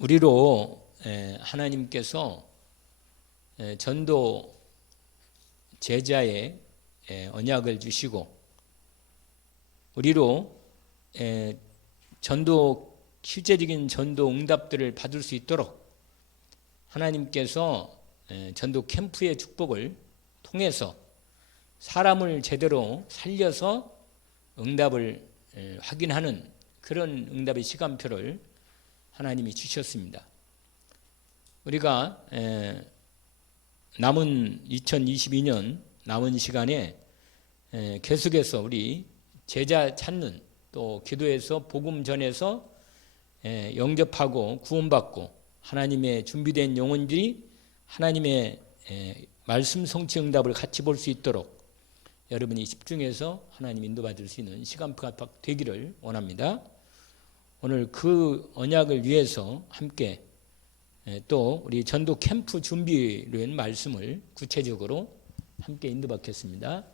우리로 하나님께서 전도 제자의 언약을 주시고 우리로 실제적인 전도 응답들을 받을 수 있도록 하나님께서 전도 캠프의 축복을 통해서 사람을 제대로 살려서 응답을 확인하는 그런 응답의 시간표를 하나님이 주셨습니다. 우리가 남은 2022년 남은 시간에 계속해서 우리 제자 찾는, 또 기도해서 복음 전해서 영접하고 구원받고 하나님의 준비된 영혼들이 하나님의 말씀 성취 응답을 같이 볼 수 있도록 여러분이 집중해서 하나님 인도받을 수 있는 시간표가 되기를 원합니다. 오늘 그 언약을 위해서 함께 또 우리 전도 캠프 준비를 위한 말씀을 구체적으로 함께 인도받겠습니다.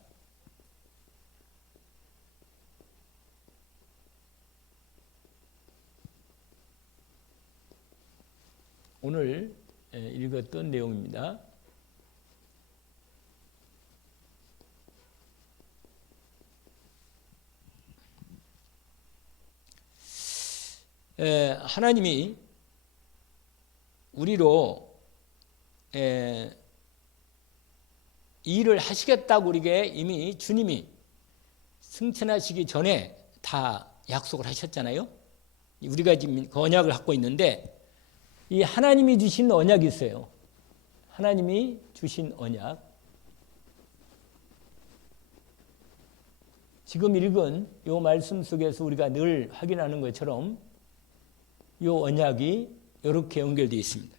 오늘 읽었던 내용입니다. 하나님이 우리로 일을 하시겠다고 우리에게 이미 주님이 승천하시기 전에 다 약속을 하셨잖아요. 우리가 지금 그 언약을 갖고 있는데 이 하나님이 주신 언약이 있어요. 하나님이 주신 언약. 지금 읽은 이 말씀 속에서 우리가 늘 확인하는 것처럼 이 언약이 이렇게 연결되어 있습니다.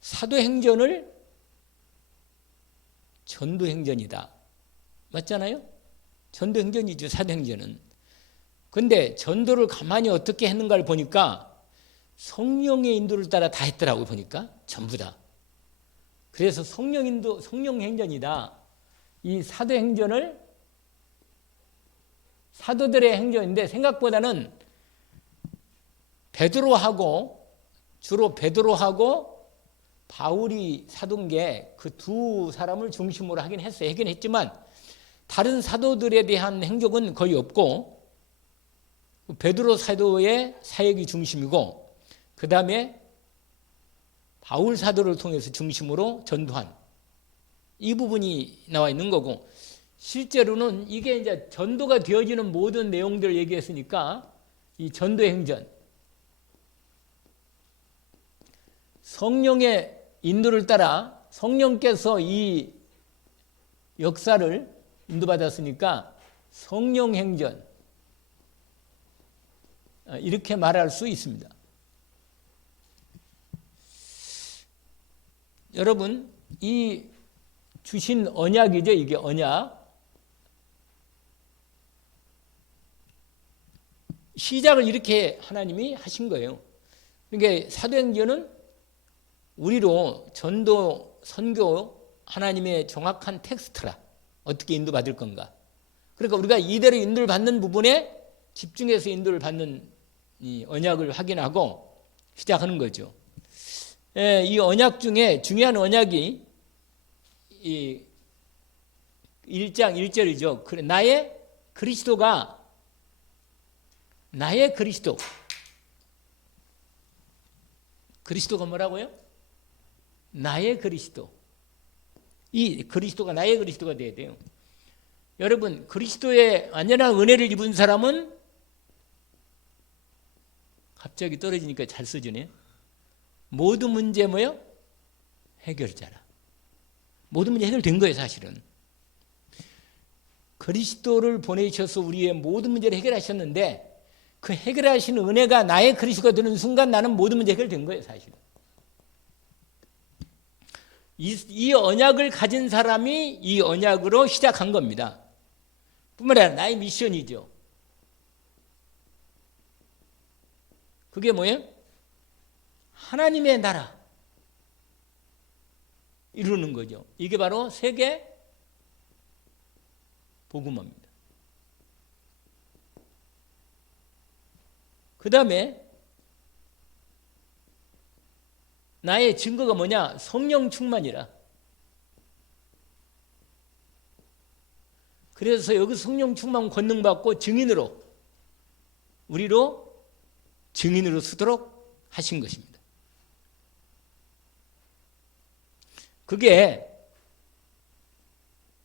사도행전을 전도행전이다. 맞잖아요? 전도행전이죠, 사도행전은. 그런데 전도를 가만히 어떻게 했는가를 보니까 성령의 인도를 따라 다 했더라고요, 보니까. 전부 다. 그래서 성령행전이다. 이 사도행전을 사도들의 행전인데 생각보다는 주로 베드로하고 바울이 사도인 게 그 두 사람을 중심으로 하긴 했지만 다른 사도들에 대한 행적은 거의 없고 베드로 사도의 사역이 중심이고 그 다음에 바울 사도를 통해서 중심으로 전도한 이 부분이 나와 있는 거고 실제로는 이게 이제 전도가 되어지는 모든 내용들을 얘기했으니까 이 전도의 행전 성령의 인도를 따라 성령께서 이 역사를 인도받았으니까 성령행전 이렇게 말할 수 있습니다. 여러분 이 주신 언약이죠. 이게 언약. 시작을 이렇게 하나님이 하신 거예요. 그러니까 사도행전은 우리로 전도, 선교, 하나님의 정확한 텍스트라. 어떻게 인도받을 건가. 그러니까 우리가 이대로 인도를 받는 부분에 집중해서 인도를 받는 이 언약을 확인하고 시작하는 거죠. 이 언약 중에 중요한 언약이 이 1장 1절이죠. 나의 그리스도가 뭐라고요? 나의 그리스도. 이 그리스도가 나의 그리스도가 돼야 돼요. 여러분 그리스도의 완전한 은혜를 입은 사람은 갑자기 떨어지니까 잘 써주네. 모든 문제 뭐요? 해결자라. 모든 문제 해결된 거예요, 사실은. 그리스도를 보내셔서 우리의 모든 문제를 해결하셨는데 그 해결하시는 은혜가 나의 그리스도가 되는 순간 나는 모든 문제 해결된 거예요, 사실은. 이 언약을 가진 사람이 이 언약으로 시작한 겁니다. 뿐만 아니라 나의 미션이죠. 그게 뭐예요? 하나님의 나라 이루는 거죠. 이게 바로 세계 복음화입니다. 그 다음에 나의 증거가 뭐냐? 성령 충만이라. 그래서 여기 성령 충만 권능 받고 증인으로, 우리로 증인으로 쓰도록 하신 것입니다.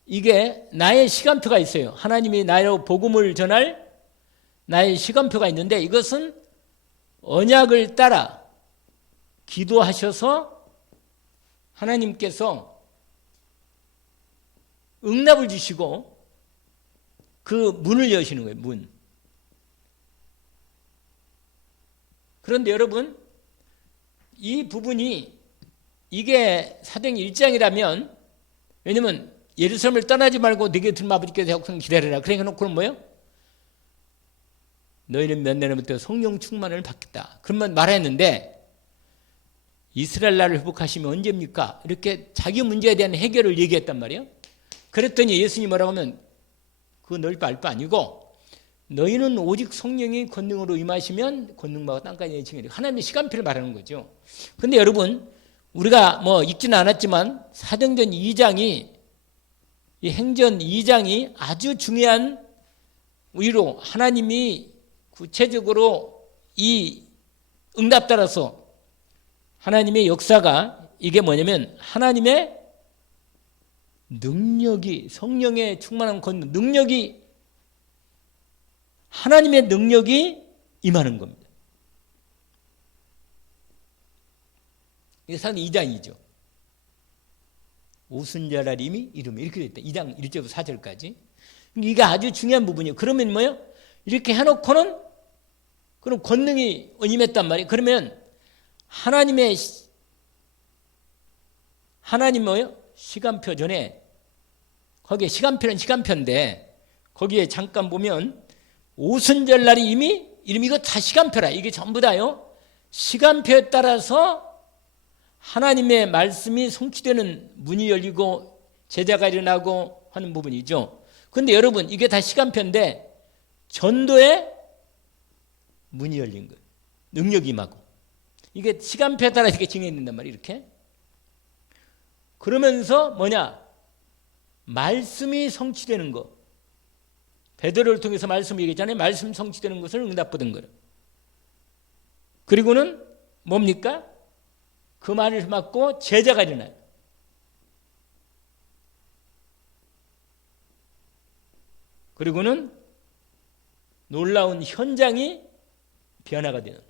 이게 나의 시간표가 있어요. 하나님이 나로 복음을 전할 나의 시간표가 있는데, 이것은 언약을 따라 기도하셔서 하나님께서 응답을 주시고 그 문을 여시는 거예요. 문. 그런데 여러분, 이 부분이 이게 사도행전 1장이라면, 왜냐면 예루살렘을 떠나지 말고 네 곁을 아버지께서 약속을 기다려라. 그러니까 놓고는 뭐예요? 너희는 몇 년부터 성령 충만을 받겠다. 그러면 말했는데, 이스라엘 나라를 회복하시면 언제입니까? 이렇게 자기 문제에 대한 해결을 얘기했단 말이에요. 그랬더니 예수님이 뭐라고 하면, 그거 너희 알 바 아니고, 너희는 오직 성령이 권능으로 임하시면 권능받아 땅까지 증인이, 하나님의 시간표를 말하는 거죠. 근데 여러분, 우리가 뭐 읽지는 않았지만 사도행전 2장이, 이 행전 2장이 아주 중요한, 우리로 하나님이 구체적으로 이 응답 따라서 하나님의 역사가, 이게 뭐냐면 하나님의 능력이, 성령의 충만한 권능, 능력이, 하나님의 능력이 임하는 겁니다. 이게 사도행전 2장이죠. 오순절날임이 이름이 이렇게 됐다. 2장 1절부터 4절까지. 이게 아주 중요한 부분이에요. 그러면 뭐예요? 이렇게 해놓고는 그럼 권능이 임했단 말이에요. 그러면 하나님 뭐예요? 시간표 전에, 거기에 시간표는 시간표인데, 거기에 잠깐 보면 오순절날이 이미 이거 다 시간표라. 이게 전부 다요, 시간표에 따라서 하나님의 말씀이 성취되는 문이 열리고 제자가 일어나고 하는 부분이죠. 그런데 여러분, 이게 다 시간표인데 전도의 문이 열린 거예요. 능력이 임하고. 이게 시간표에 따라 이렇게 진행된단 말이에요. 이렇게. 그러면서 뭐냐? 말씀이 성취되는 거. 베드로를 통해서 말씀을 얘기했잖아요. 말씀 성취되는 것을 응답받은 거예요. 그리고는 뭡니까? 그 말을 맞고 제자가 일어나요. 그리고는 놀라운 현장이 변화가 되는.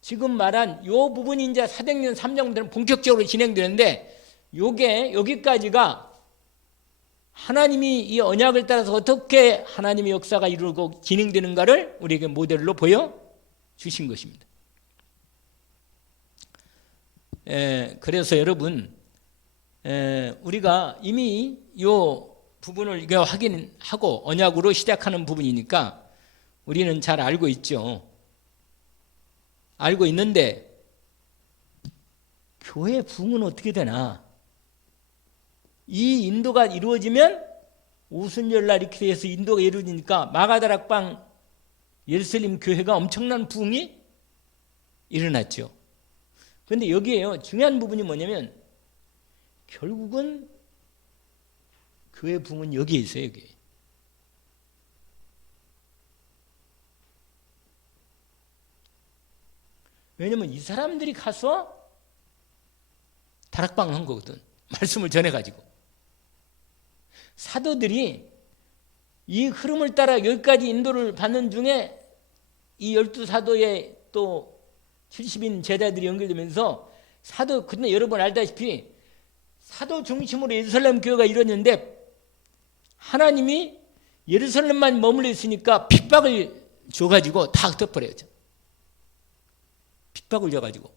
지금 말한 요 부분이 이제 사도행전 3장부터는 본격적으로 진행되는데, 요게 여기까지가 하나님이 이 언약을 따라서 어떻게 하나님의 역사가 이루고 진행되는가를 우리에게 모델로 보여주신 것입니다. 그래서 여러분, 우리가 이미 요 부분을 이거 확인하고 언약으로 시작하는 부분이니까 우리는 잘 알고 있죠. 알고 있는데, 교회 부흥은 어떻게 되나? 이 인도가 이루어지면, 오순절날 이렇게 해서 인도가 이루어지니까 마가다락방 예루살렘 교회가 엄청난 부흥이 일어났죠. 그런데 여기에요, 중요한 부분이 뭐냐면, 결국은 교회 부흥은 여기에 있어요. 여기. 왜냐면 이 사람들이 가서 다락방을 한 거거든. 말씀을 전해가지고. 사도들이 이 흐름을 따라 여기까지 인도를 받는 중에 이 12사도의 또 70인 제자들이 연결되면서 사도, 근데 여러분 알다시피 사도 중심으로 예루살렘 교회가 이루어졌는데, 하나님이 예루살렘만 머물러 있으니까 핍박을 줘가지고 다 흩어버려요. 핍박을 줘가지고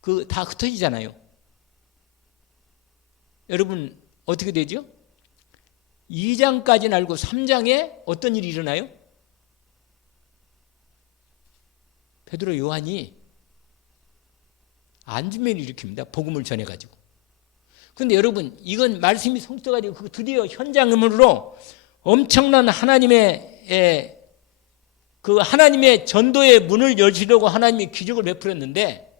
그 다 흩어지잖아요. 여러분 어떻게 되죠? 2장까지는 알고 3장에 어떤 일이 일어나요? 베드로 요한이 안진매를 일으킵니다. 복음을 전해가지고. 그런데 여러분, 이건 말씀이 성취돼가지고 드디어 현장음으로 엄청난 하나님의 그 하나님의 전도의 문을 여시려고 하나님이 기적을 베풀었는데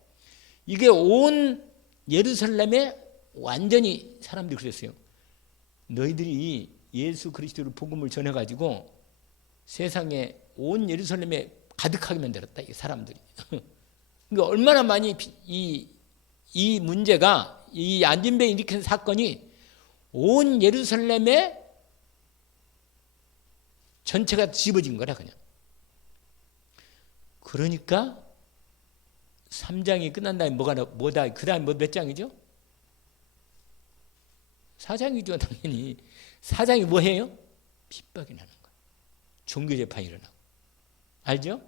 이게 온 예루살렘에 완전히 사람들이 그랬어요. 너희들이 예수 그리스도를 복음을 전해가지고 세상에 온 예루살렘에 가득하게 만들었다. 이 사람들이. 그러니까 얼마나 많이 이 문제가 이 안진뱅이 일으킨 사건이 온 예루살렘에 전체가 뒤집어진 거라 그냥. 그러니까 3장이 끝난 다음에 뭐다? 그 다음에 몇 장이죠? 4장이죠, 당연히. 4장이 뭐예요? 핍박이 나는 거예요. 종교재판이 일어나고. 알죠?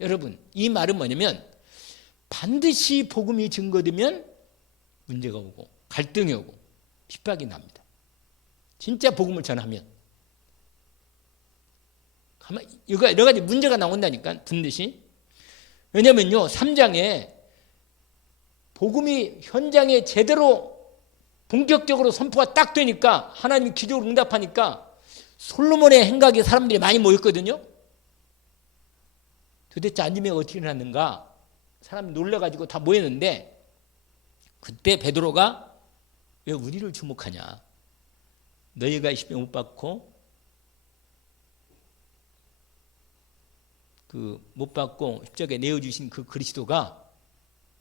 여러분, 이 말은 뭐냐면 반드시 복음이 증거되면 문제가 오고 갈등이 오고 핍박이 납니다. 진짜 복음을 전하면. 여러 가지 문제가 나온다니까, 반드시. 왜냐면요, 3장에 복음이 현장에 제대로 본격적으로 선포가 딱 되니까 하나님이 기적으로 응답하니까 솔로몬의 행각에 사람들이 많이 모였거든요. 도대체 안진뱅이가 어떻게 일어났는가? 사람이 놀라가지고 다 모였는데 그때 베드로가 왜 우리를 주목하냐? 너희가 십병 못 받고 못 받고 십자가에 내어주신 그 그리스도가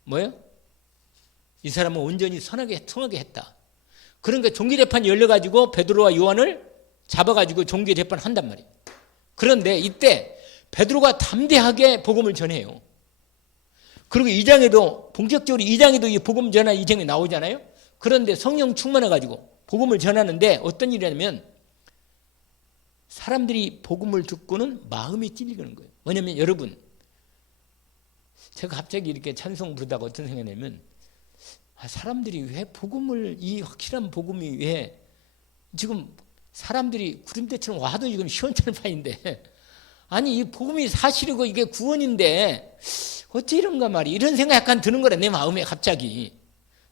뭐예요? 이 사람은 온전히 선하게 했다. 그러니까 종교재판이 열려가지고 베드로와 요한을 잡아가지고 종교재판을 한단 말이에요. 그런데 이때 베드로가 담대하게 복음을 전해요. 그리고 2장에도 본격적으로 2장에도 이 복음 전하 2장이 나오잖아요. 그런데 성령 충만해가지고 복음을 전하는데 어떤 일이냐면 사람들이 복음을 듣고는 마음이 찔리는 거예요. 왜냐면 여러분, 제가 갑자기 이렇게 찬송 부르다가 어떤 생각이 나면 사람들이 왜 복음을, 이 확실한 복음이 왜 지금 사람들이 구름대처럼 와도 지금 시원찮을 판인데 아니 이 복음이 사실이고 이게 구원인데 어째 이런가 말이, 이런 생각 약간 드는 거래 내 마음에 갑자기.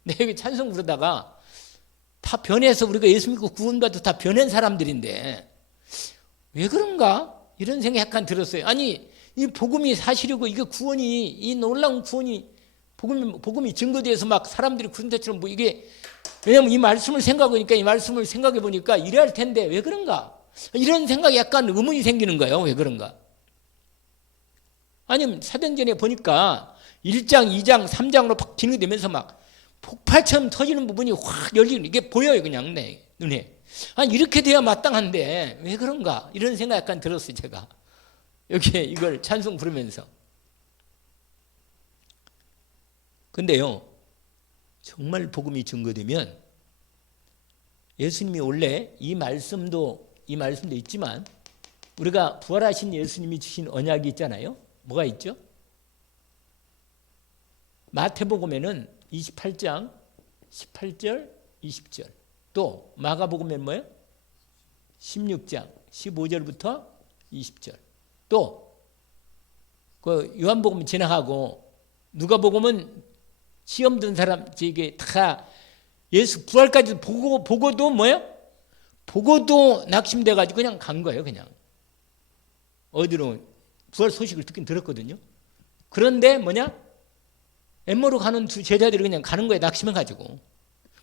내가 찬송 부르다가 다 변해서 우리가 예수 믿고 구원받도 다 변한 사람들인데 왜 그런가? 이런 생각이 약간 들었어요. 아니 이 복음이 사실이고 이게 구원이, 이 놀라운 구원이 복음이 증거돼서 막 사람들이 구름대처럼 뭐 이게, 왜냐면 이 말씀을 생각해 보니까 이래야 할 텐데 왜 그런가? 이런 생각이 약간 의문이 생기는 거예요. 왜 그런가? 아니면 사도행전에 보니까 1장, 2장, 3장으로 팍 진행되면서 막 폭발처럼 터지는 부분이 확 열리는, 이게 보여요. 그냥 내 눈에. 아니 이렇게 돼야 마땅한데 왜 그런가? 이런 생각 약간 들었어요. 제가 여기에 이걸 찬송 부르면서. 근데요, 정말 복음이 증거되면 예수님이 원래 이 말씀도 있지만 우리가 부활하신 예수님이 주신 언약이 있잖아요. 뭐가 있죠? 마태복음에는 28장 18절 20절, 또 마가복음에는 뭐예요? 16장 15절부터 20절, 또 그 요한복음 지나가고 누가복음은 시험 든 사람 이게 다 예수 부활까지 보고도 뭐예요? 보고도 낙심돼 가지고 그냥 간 거예요. 그냥 어디로 부활 소식을 듣긴 들었거든요. 그런데 뭐냐? 엠마오로 가는 두 제자들이 그냥 가는 거예요. 낙심해 가지고.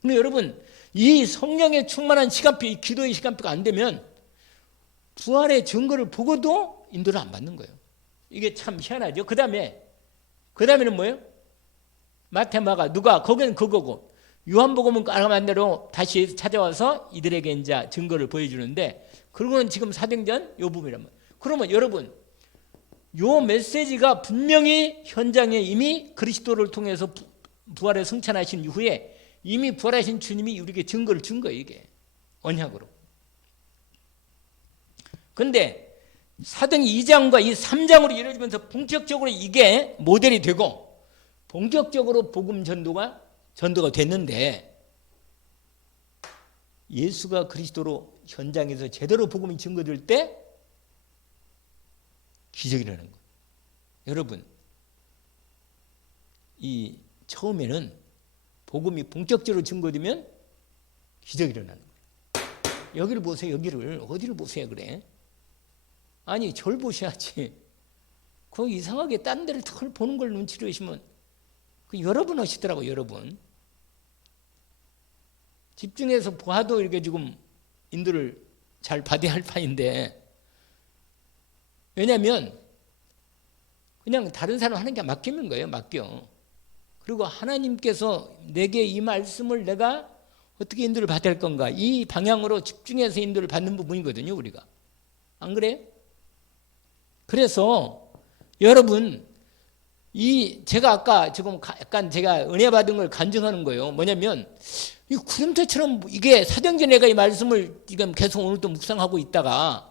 근데 여러분, 이 성령의 충만한 시간표, 이 기도의 시간표가 안 되면 부활의 증거를 보고도 인도를 안 받는 거예요. 이게 참 희한하죠. 그다음에는 뭐예요? 마태, 마가, 누가, 거기는 그거고, 요한복음은 까라만 대로 다시 찾아와서 이들에게 이제 증거를 보여주는데, 그러고는 지금 사도행전 요 부분이란 말이에요. 그러면 여러분, 요 메시지가 분명히 현장에 이미 그리스도를 통해서 부활에 승천하신 이후에 이미 부활하신 주님이 우리에게 증거를 준 거예요. 이게 언약으로. 근데 사도행 2장과 이 3장으로 이루어지면서 본격적으로 이게 모델이 되고 본격적으로 복음 전도가 됐는데, 예수가 그리스도로 현장에서 제대로 복음이 증거될 때 기적이 일어나는 거예요. 여러분, 이 처음에는 복음이 본격적으로 증거되면 기적이 일어나는 거예요. 여기를 보세요. 여기를 어디를 보세요. 그래. 아니 절 보셔야지. 그 이상하게 딴 데를 털 보는 걸 눈치를 주시면 그 여러 번 하시더라고요. 여러 번. 집중해서 봐도 이렇게 지금 인도를 잘 받아야 할 판인데, 왜냐하면 그냥 다른 사람 하는 게 맡기는 거예요. 맡겨. 그리고 하나님께서 내게 이 말씀을 내가 어떻게 인도를 받을 건가, 이 방향으로 집중해서 인도를 받는 부분이거든요. 우리가. 안 그래요? 그래서 여러분, 제가 아까 지금 약간 제가 은혜 받은 걸 간증하는 거예요. 뭐냐면 이 구름대처럼 이게 사도행전 내가 이 말씀을 지금 계속 오늘도 묵상하고 있다가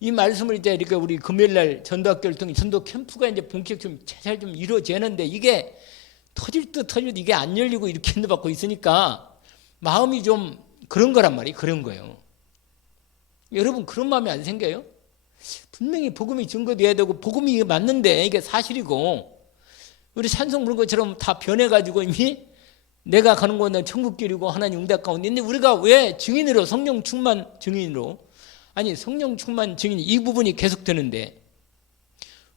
이 말씀을 이제 이렇게 우리 금요일날 전도학교를 통해 전도 캠프가 이제 본격적으로 잘 좀 이루어지는데 이게 터질 듯 이게 안 열리고 이렇게 인도받고 있으니까 마음이 좀 그런 거란 말이에요. 그런 거예요. 여러분 그런 마음이 안 생겨요? 분명히 복음이 증거돼야 되고 복음이 맞는데 이게 사실이고 우리 찬송 부른 것처럼 다 변해가지고 이미 내가 가는 곳은 천국길이고 하나님 응답 가운데 있는데 우리가 왜 증인으로 성령 충만 증인으로 아니 성령 충만 증인 이 부분이 계속되는데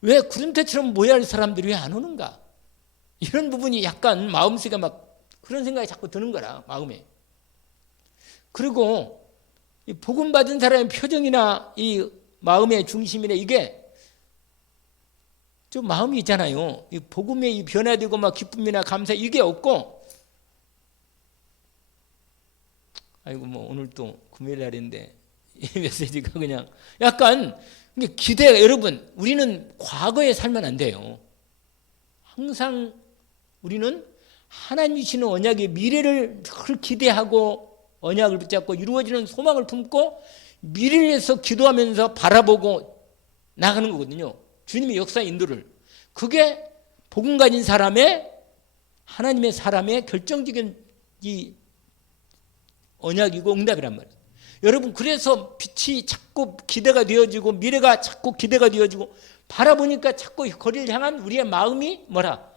왜 구름대처럼 모여야 할 사람들이 왜 안 오는가? 이런 부분이 약간 마음속에 막 그런 생각이 자꾸 드는 거라 마음에. 그리고 이 복음 받은 사람의 표정이나 이 마음의 중심이나 이게 좀 마음이 있잖아요. 이 복음에 이 변화되고 막 기쁨이나 감사 이게 없고 아이고 뭐 오늘 또 금요일 날인데 이 메시지가 그냥 약간 기대가 여러분 우리는 과거에 살면 안 돼요. 항상 우리는 하나님 주시는 언약의 미래를 늘 기대하고 언약을 붙잡고 이루어지는 소망을 품고 미래를 위해서 기도하면서 바라보고 나가는 거거든요. 주님의 역사 인도를. 그게 복음 가진 사람의 하나님의 사람의 결정적인 이 언약이고 응답이란 말이에요. 여러분 그래서 빛이 자꾸 기대가 되어지고 미래가 자꾸 기대가 되어지고 바라보니까 자꾸 거리를 향한 우리의 마음이 뭐라?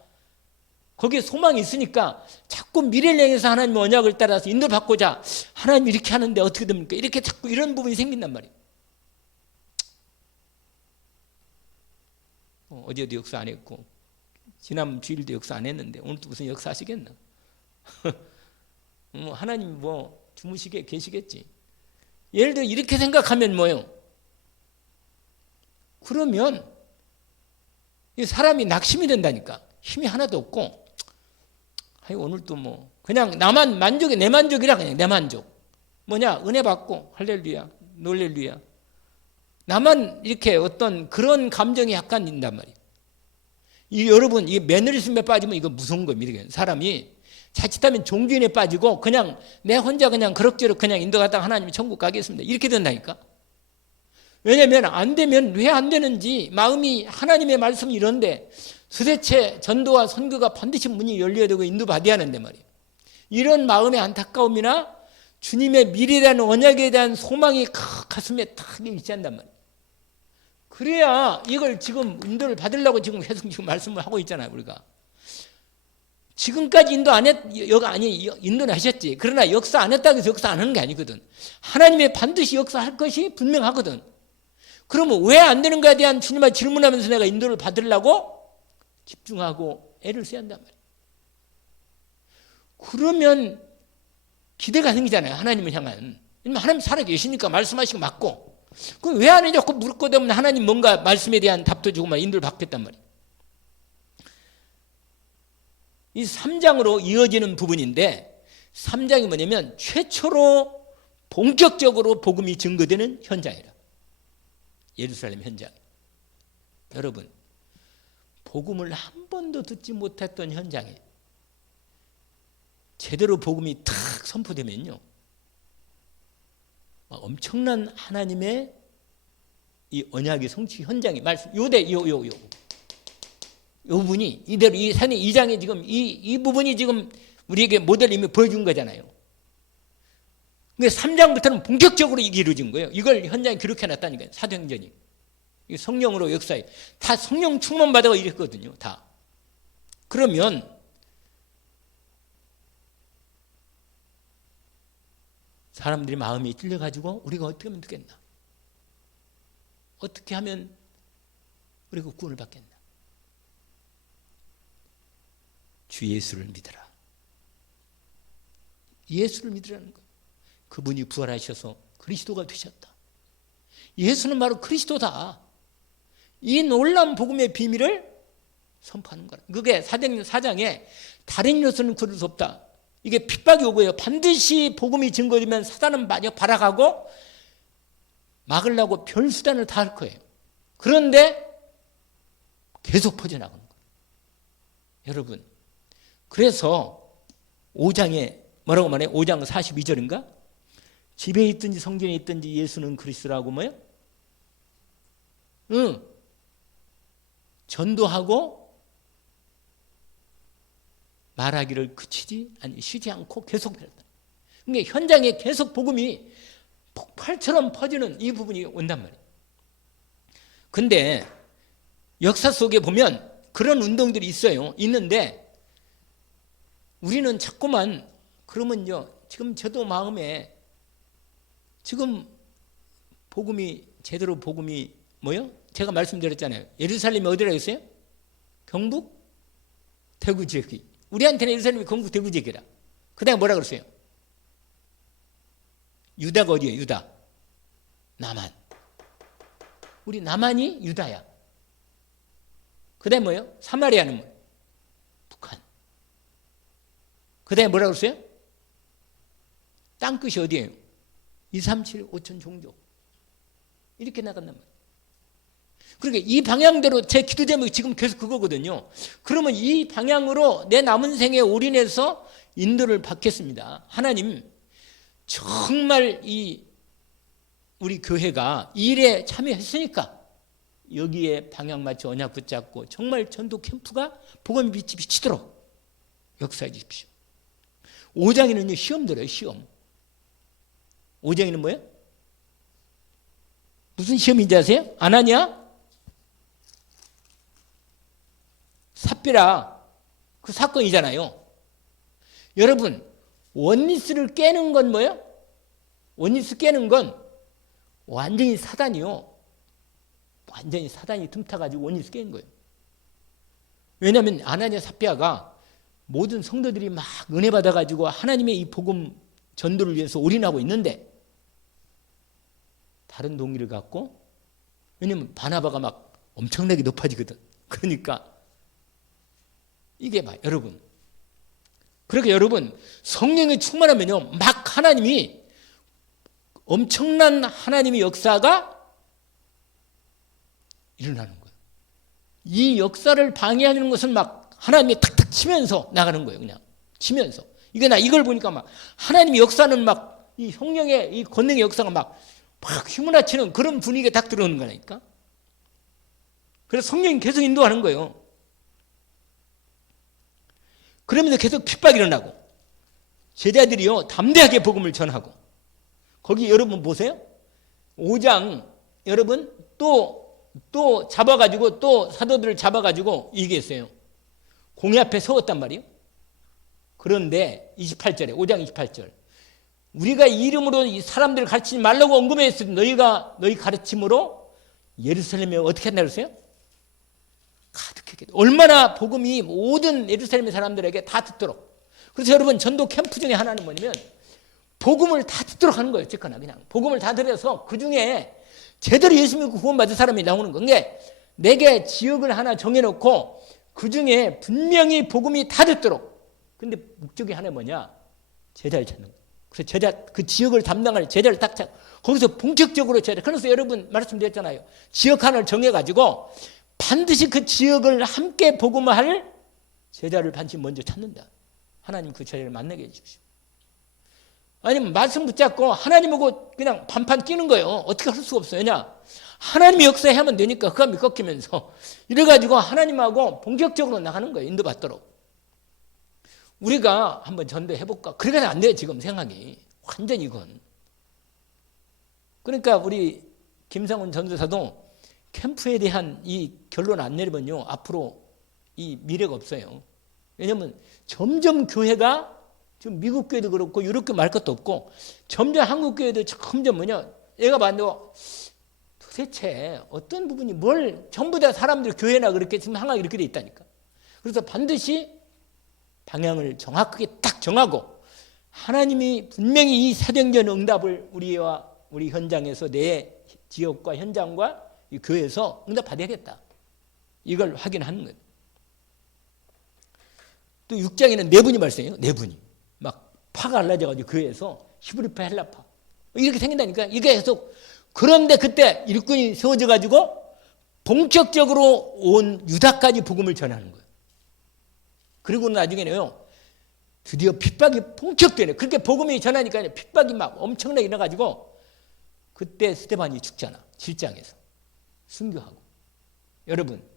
거기에 소망이 있으니까 자꾸 미래를 향해서 하나님의 언약을 따라서 인도를 받고자 하나님 이렇게 하는데 어떻게 됩니까? 이렇게 자꾸 이런 부분이 생긴단 말이에요. 어제도 역사 안 했고 지난 주일도 역사 안 했는데 오늘도 무슨 역사 하시겠나? 하나님 뭐 주무시게 계시겠지. 예를 들어 이렇게 생각하면 뭐요? 그러면 이 사람이 낙심이 된다니까. 힘이 하나도 없고 아이 오늘도 뭐 그냥 나만 만족이 내 만족이라 그냥 내 만족. 뭐냐? 은혜 받고 할렐루야 놀렐루야. 나만 이렇게 어떤 그런 감정이 약간 있단 말이에요. 여러분 이 매너리즘에 빠지면 이거 무서운 겁니다. 사람이 자칫하면 종교인에 빠지고 그냥 내 혼자 그냥 그럭저럭 그냥 인도하다가 하나님이 천국 가겠습니다. 이렇게 된다니까. 왜냐하면 안 되면 왜 안 되는지 마음이 하나님의 말씀이 이런데 도대체 전도와 선교가 반드시 문이 열려야 되고 인도받아야 하는데 말이에요. 이런 마음의 안타까움이나 주님의 미래라는 언약에 대한 소망이 가슴에 탁 일치한단 말이에요. 그래야 이걸 지금 인도를 받으려고 지금 계속 지금 말씀을 하고 있잖아요. 우리가 지금까지 인도 안 했, 인도는 하셨지. 그러나 역사 안 했다고 해서 역사 안 하는 게 아니거든. 하나님의 반드시 역사할 것이 분명하거든. 그러면 왜 안 되는 거에 대한 주님한테 질문하면서 내가 인도를 받으려고 집중하고 애를 써야 한단 말이에요. 그러면 기대가 생기잖아요. 하나님을 향한. 하나님 살아계시니까 말씀하시고 맞고. 그럼 왜 안 해? 자꾸 물을 거 되면 하나님 뭔가 말씀에 대한 답도 주고 막 인도를 받겠단 말이에요. 이 3장으로 이어지는 부분인데 3장이 뭐냐면 최초로 본격적으로 복음이 증거되는 현장이라. 예루살렘 현장. 여러분 복음을 한 번도 듣지 못했던 현장에 제대로 복음이 탁 선포되면요 엄청난 하나님의 이 언약의 성취 현장이 말씀 요 부분이 이대로 이 산의 2장에 지금 이 부분이 지금 우리에게 모델을 이미 보여준 거잖아요. 그러니까 3장부터는 본격적으로 이게 이루어진 거예요. 이걸 현장에 기록해 놨다니까요. 사도행전이. 성령으로 역사에 다 성령 충만 받아가 이랬거든요. 다. 그러면 사람들이 마음이 찔려가지고 우리가 어떻게 하면 되겠나? 어떻게 하면 우리가 구원을 받겠나? 주 예수를 믿어라. 예수를 믿으라는 거예요. 그분이 부활하셔서 그리스도가 되셨다. 예수는 바로 그리스도다. 이 놀라운 복음의 비밀을 선포하는 거라. 그게 사도행전 4장에 다른 이로서는 구할 수 없다. 이게 핍박이 오고요. 반드시 복음이 증거되면 사단은 마저 발악하고 막으려고 별수단을 다 할 거예요. 그런데 계속 퍼져나가는 거예요. 여러분, 그래서 5장에 뭐라고 말해요? 5장 42절인가? 집에 있든지 성전에 있든지 예수는 그리스도라고 뭐예요? 전도하고 말하기를 그치지 아니 쉬지 않고 계속 했다. 그러니까 현장에 계속 복음이 폭발처럼 퍼지는 이 부분이 온단 말이에요. 근데 역사 속에 보면 그런 운동들이 있어요. 있는데 우리는 자꾸만 그러면요. 지금 저도 마음에 지금 복음이 제대로 복음이 뭐요? 제가 말씀드렸잖아요. 예루살렘이 어디라고 했어요? 경북 대구 지역이. 우리한테는 예루살렘이 경북 대구 지역이라. 그다음에 뭐라 그랬어요? 유다가 어디예요? 유다. 남한. 우리 남한이 유다야. 그다음에 뭐예요? 사마리아는 뭐예요? 북한. 그다음에 뭐라 그랬어요? 땅끝이 어디예요? 237, 5천 종족. 이렇게 나간단 말이에요. 그러니까 이 방향대로 제 기도 제목이 지금 계속 그거거든요. 그러면 이 방향으로 내 남은 생에 올인해서 인도를 받겠습니다. 하나님, 정말 이 우리 교회가 이 일에 참여했으니까 여기에 방향 맞춰 언약 붙잡고 정말 전도 캠프가 복음의 빛이 비치도록 역사해 주십시오. 5장에는요 시험 들어요. 시험. 5장에는 뭐예요? 무슨 시험인지 아세요? 아나니아? 삽비라 그 사건이잖아요. 여러분, 원리스를 깨는 건 뭐예요? 원리스 깨는 건 완전히 사단이요. 완전히 사단이 틈타가지고 원리스 깨는 거예요. 왜냐하면 아나니아 삽비아가 모든 성도들이 막 은혜 받아가지고 하나님의 이 복음 전도를 위해서 올인하고 있는데 다른 동의를 갖고, 왜냐하면 바나바가 막 엄청나게 높아지거든. 그러니까 이게 막 여러분, 그렇게 여러분 성령이 충만하면요 막 하나님이 엄청난 하나님의 역사가 일어나는 거예요. 이 역사를 방해하는 것은 막 하나님이 탁탁 치면서 나가는 거예요. 그냥 치면서. 이게 나 이걸 보니까 막 하나님의 역사는 막 이 성령의 이 권능의 역사가 막 휘몰아치는 그런 분위기가 딱 들어오는 거니까. 그래서 성령이 계속 인도하는 거예요. 그러면서 계속 핍박이 일어나고 제자들이요 담대하게 복음을 전하고. 거기 여러분 보세요. 5장 여러분 또 잡아가지고 또 사도들을 잡아가지고 얘기했어요. 공회 앞에 세웠단 말이에요. 그런데 28절에 5장 28절 우리가 이 이름으로 이 사람들을 가르치지 말라고 언급했을 때 너희 가르침으로 예루살렘에 어떻게 한다 그랬어요? 가득했게. 얼마나 복음이 모든 예루살렘 사람들에게 다 듣도록. 그래서 여러분 전도 캠프 중에 하나는 뭐냐면 복음을 다 듣도록 하는 거예요. 어쨌거나 그냥 복음을 다 들여서 그 중에 제대로 예수 믿고 구원받은 사람이 나오는 건데 내게 지역을 하나 정해놓고 그 중에 분명히 복음이 다 듣도록. 근데 목적이 하나 뭐냐? 제자를 찾는 거예요. 그래서 제자 그 지역을 담당할 제자를 딱 찾고 거기서 본격적으로 제자. 그래서 여러분 말씀드렸잖아요. 지역 하나를 정해가지고 반드시 그 지역을 함께 복음할 제자를 반드시 먼저 찾는다. 하나님 그 제자를 만나게 해주십시오. 아니면 말씀 붙잡고 하나님하고 그냥 반판 뛰는 거예요. 어떻게 할 수가 없어요. 왜냐? 하나님의 역사에 하면 되니까 흑암이 꺾이면서 이래가지고 하나님하고 본격적으로 나가는 거예요. 인도받도록. 우리가 한번 전도해볼까? 그래가 안 돼요. 지금 생각이. 완전히 이건. 그러니까 우리 김상훈 전도사도 캠프에 대한 이 결론 안 내리면요. 앞으로 이 미래가 없어요. 왜냐하면 점점 교회가 지금 미국 교회도 그렇고 유럽 교회 말 것도 없고 점점 한국 교회도 점점 뭐냐. 얘가 봤는데 도대체 어떤 부분이 뭘 전부 다 사람들이 교회나 그렇게 지금 항상 이렇게 돼 있다니까. 그래서 반드시 방향을 정확하게 딱 정하고 하나님이 분명히 이 사도행전 응답을 우리 현장에서 내 지역과 현장과 이 교회에서 응답 받아야겠다. 이걸 확인하는 거예요. 또 6장에는 네 분이 말씀해요. 네 분이 막 파가 갈라져가지고 교회에서 히브리파 헬라파 이렇게 생긴다니까. 이게 계속. 그런데 그때 일꾼이 세워져가지고 본격적으로 온 유다까지 복음을 전하는 거예요. 그리고 나중에는요, 드디어 핍박이 본격되네. 그렇게 복음이 전하니까 핍박이 막 엄청나게 일어나가지고 그때 스데반이 죽잖아. 7장에서 순교하고. 여러분,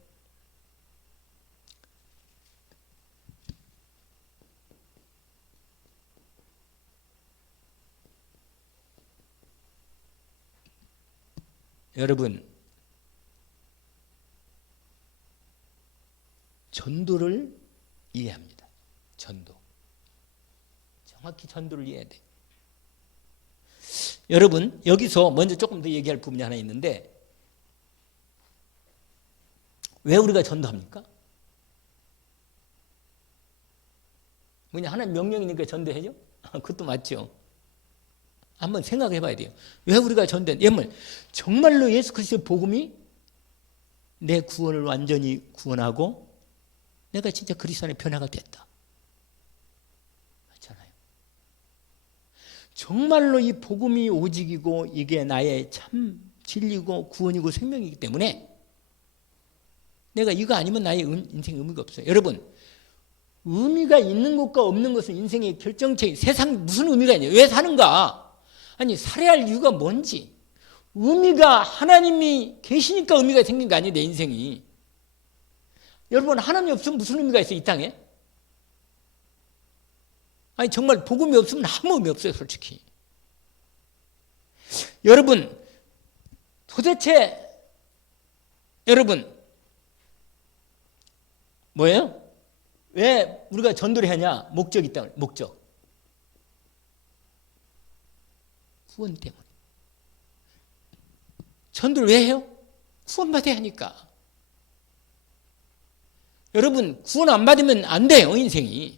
전도를 이해합니다. 전도. 정확히 전도를 이해해야 돼. 여러분, 여기서 먼저 조금 더 얘기할 부분이 하나 있는데, 왜 우리가 전도합니까? 뭐냐, 하나님 명령이니까 전도해죠? 그것도 맞죠. 한번 생각해 봐야 돼요. 왜 우리가 전도해? 정말로 예수 그리스도의 복음이 내 구원을 완전히 구원하고 내가 진짜 그리스도 안에 변화가 됐다. 맞잖아요. 정말로 이 복음이 오직이고 이게 나의 참 진리고 구원이고 생명이기 때문에 내가 이거 아니면 나의 인생에 의미가 없어요. 여러분, 의미가 있는 것과 없는 것은 인생의 결정체. 세상 무슨 의미가 있냐? 왜 사는가? 아니, 살아야 할 이유가 뭔지. 의미가 하나님이 계시니까 의미가 생긴 거 아니에요, 내 인생이. 여러분, 하나님이 없으면 무슨 의미가 있어요, 이 땅에? 아니, 정말 복음이 없으면 아무 의미 없어요, 솔직히. 여러분, 도대체 여러분 뭐예요? 왜 우리가 전도를 하냐? 목적이 있다. 목적. 구원 때문에. 전도를 왜 해요? 구원받아야 하니까. 여러분, 구원 안 받으면 안 돼요, 인생이.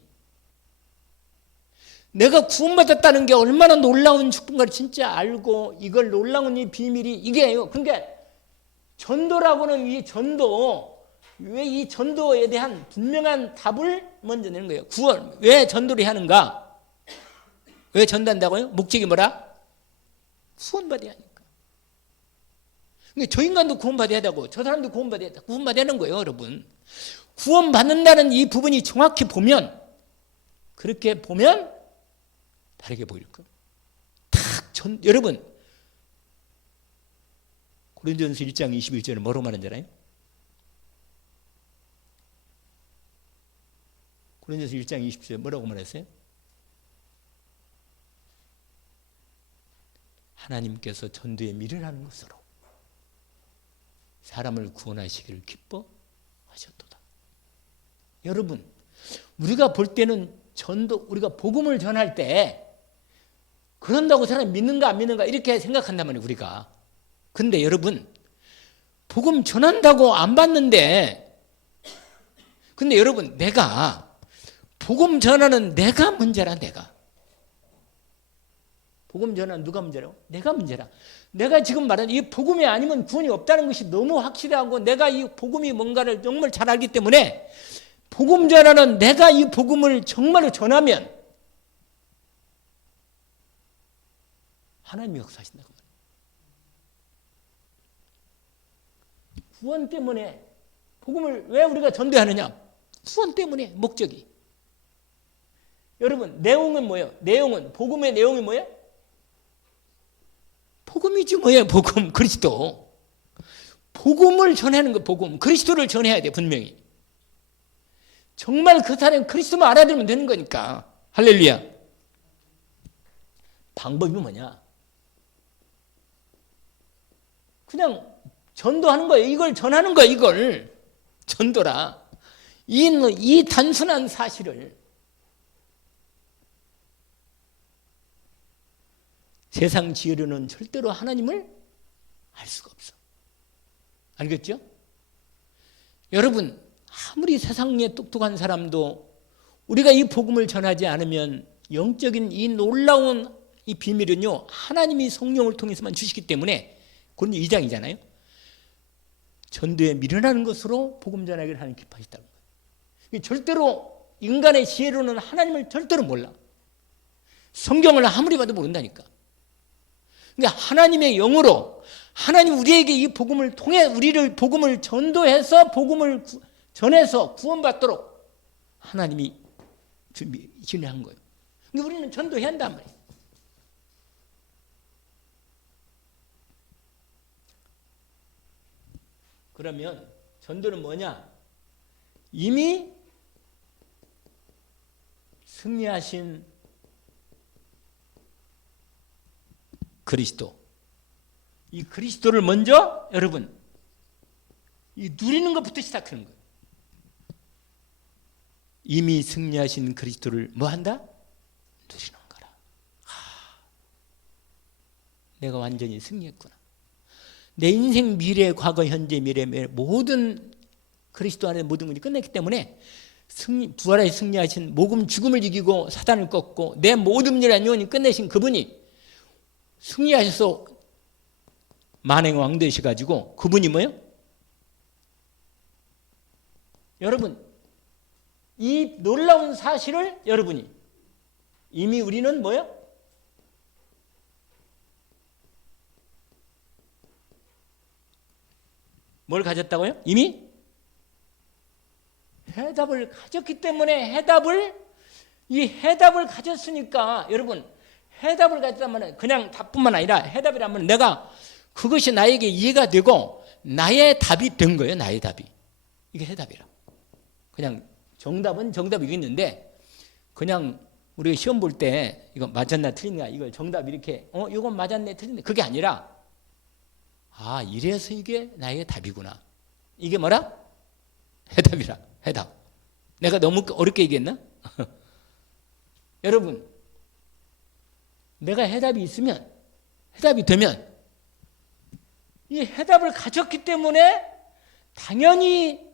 내가 구원받았다는 게 얼마나 놀라운 축복인가를 진짜 알고 이걸 놀라운 이 비밀이 이게요. 그러니까 전도라고는 이 전도, 왜 이 전도에 대한 분명한 답을 먼저 내는 거예요. 구원, 왜 전도를 하는가? 왜 전도한다고요? 목적이 뭐라? 구원받아야 하니까. 그러니까 저 인간도 구원받아야 되고 저 사람도 구원받아야 돼. 구원받아야 하는 거예요, 여러분. 구원받는다는 이 부분이 정확히 보면, 그렇게 보면 다르게 보일 거예요. 여러분, 고린도전서 1장 21절에 뭐라고 말하는 줄 알아요? 고린도전서 1장 20절에 뭐라고 말했어요? 하나님께서 전도에 미련하는 것으로 사람을 구원하시기를 기뻐하셨도다. 여러분, 우리가 볼 때는 우리가 복음을 전할 때 그런다고 사람이 믿는가 안 믿는가 이렇게 생각한단 말이에요, 우리가. 근데 여러분, 복음 전한다고 안 받는데, 근데 여러분, 내가 복음 전하는 내가 문제라. 내가 복음 전하는 누가 문제라고? 내가 문제라. 내가 지금 말하는 이 복음이 아니면 구원이 없다는 것이 너무 확실하고, 내가 이 복음이 뭔가를 정말 잘 알기 때문에 복음 전하는 내가 이 복음을 정말로 전하면 하나님이 역사하신다고 말해요. 구원 때문에. 복음을 왜 우리가 전도하느냐? 구원 때문에. 목적이. 여러분, 내용은 뭐예요? 내용은, 복음의 내용이 뭐예요? 복음이지 뭐예요? 복음, 그리스도. 복음을 전하는 거. 복음, 그리스도를 전해야 돼. 분명히. 정말 그 사람이 그리스도만 알아들으면 되는 거니까. 할렐루야. 방법이 뭐냐? 그냥 전도하는 거예요. 이걸 전하는 거예요. 이걸 전도라. 이 단순한 사실을 세상 지혜로는 절대로 하나님을 알 수가 없어. 알겠죠? 여러분, 아무리 세상에 똑똑한 사람도 우리가 이 복음을 전하지 않으면 영적인 이 놀라운 이 비밀은요, 하나님이 성령을 통해서만 주시기 때문에, 그건 2장이잖아요. 전도에 미련하는 것으로 복음 전하기를 하나님 기뻐하셨다는 거예요. 절대로 인간의 지혜로는 하나님을 절대로 몰라. 성경을 아무리 봐도 모른다니까. 그러니까 하나님의 영으로 하나님 우리에게 이 복음을 통해 우리를 복음을 전도해서 복음을 전해서 구원받도록 하나님이 진행한 거예요. 그러니까 우리는 전도해야 한단 말이에요. 그러면 전도는 뭐냐? 이미 승리하신 그리스도. 이 그리스도를 먼저 여러분 이 누리는 것부터 시작하는 거예요. 이미 승리하신 그리스도를 뭐 한다? 누리는 거라. 내가 완전히 승리했구나. 내 인생 미래, 과거, 현재, 미래 모든 그리스도 안에 모든 것이 끝냈기 때문에 부활에 승리하신 모금 죽음을 이기고 사단을 꺾고 내 모든 일을 영원히 끝내신 그분이 승리하셔서 만행왕 되셔가지고 그분이 뭐예요? 여러분 이 놀라운 사실을 여러분이 이미 우리는 뭐예요? 뭘 가졌다고요? 이미 해답을 가졌기 때문에 이 해답을 가졌으니까 여러분 해답을 가졌다면 그냥 답뿐만 아니라 해답이라면 내가 그것이 나에게 이해가 되고 나의 답이 된 거예요. 나의 답이. 이게 해답이라. 그냥 정답은 정답이겠는데 그냥 우리가 시험 볼 때 이거 맞았나 틀렸나 이걸 정답 이렇게 이건 맞았네 틀렸네 그게 아니라 이래서 이게 나의 답이구나. 이게 뭐라? 해답이라. 해답. 내가 너무 어렵게 얘기했나? 여러분 내가 해답이 있으면 해답이 되면 이 해답을 가졌기 때문에 당연히